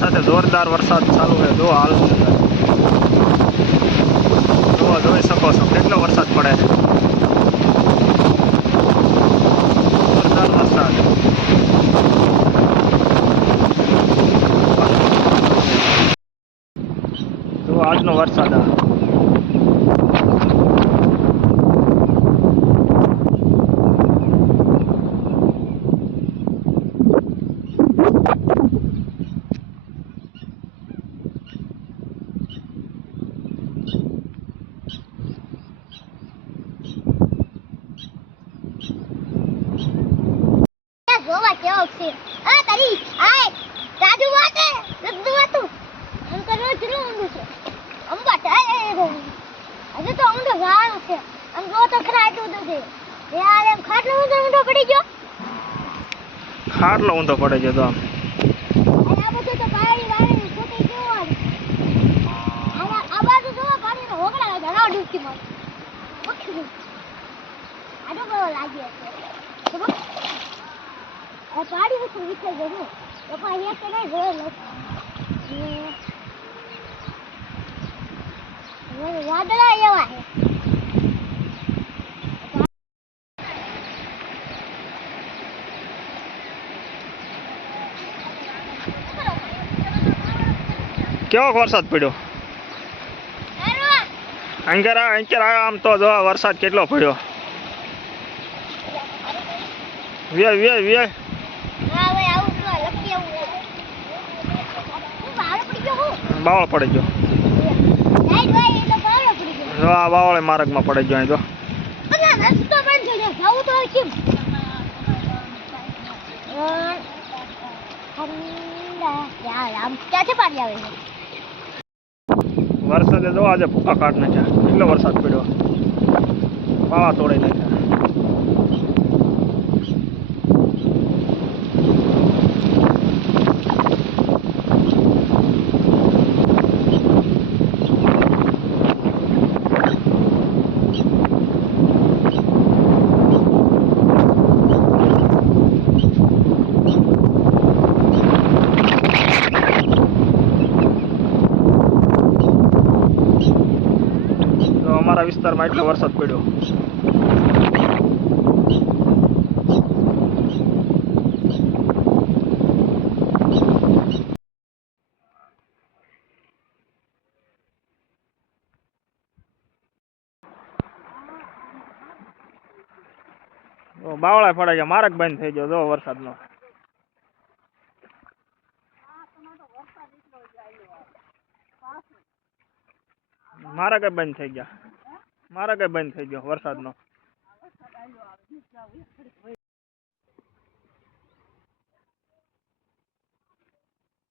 સાથે જોરદાર વરસાદ ચાલુ છે. જો હાલ જોવા જોઈ શકો છો કેટલો વરસાદ પડે છે. જોરદાર વરસાદ. જો આજનો વરસાદ આ ત્યાં જોવા કેવો છે. આ તારી આય રાજુ વાટે રદ્દુ વાતું આમ તો તો ગાળો છે. આમ જો તો ખરા છે. યાર એમ ખાટલો ઊંધો પડી ગયો. ખાટલો પડે છે તો આમ. આ બધું તો પાણી વાળી છૂટી ગયું અને આ બાજુ જો પાણીનો હોગળા ના ડૂબકી માં આડો બરો લાગે છે. ખબર આ પાડી વસ્તુ વિચાર તો પણ અહીંયા કે નહીં જોયેલો ને વાદળા એવા છે કેવો વરસાદ પડ્યો? અંકેર અંકેર આમ તો જો વરસાદ કેટલો પડ્યો? વે વે વે બાવળ પડી ગયો. જો આ બાવળે માર્ગમાં પડી ગયો જો. વરસાદે જો આજે ભૂકા કાઢ નાખ્યા. કેટલો વરસાદ પડ્યો. પાવા તોડી નાખ્યા તો અમારા વિસ્તારમાં એટલો વરસાદ પડ્યો. બાવળા પડે છે, મારક બંધ થઈ ગયો, જો વરસાદનો. મારા કઈ બંધ થઈ ગયા. મારા કઈ બંધ થઈ ગયો વરસાદનો.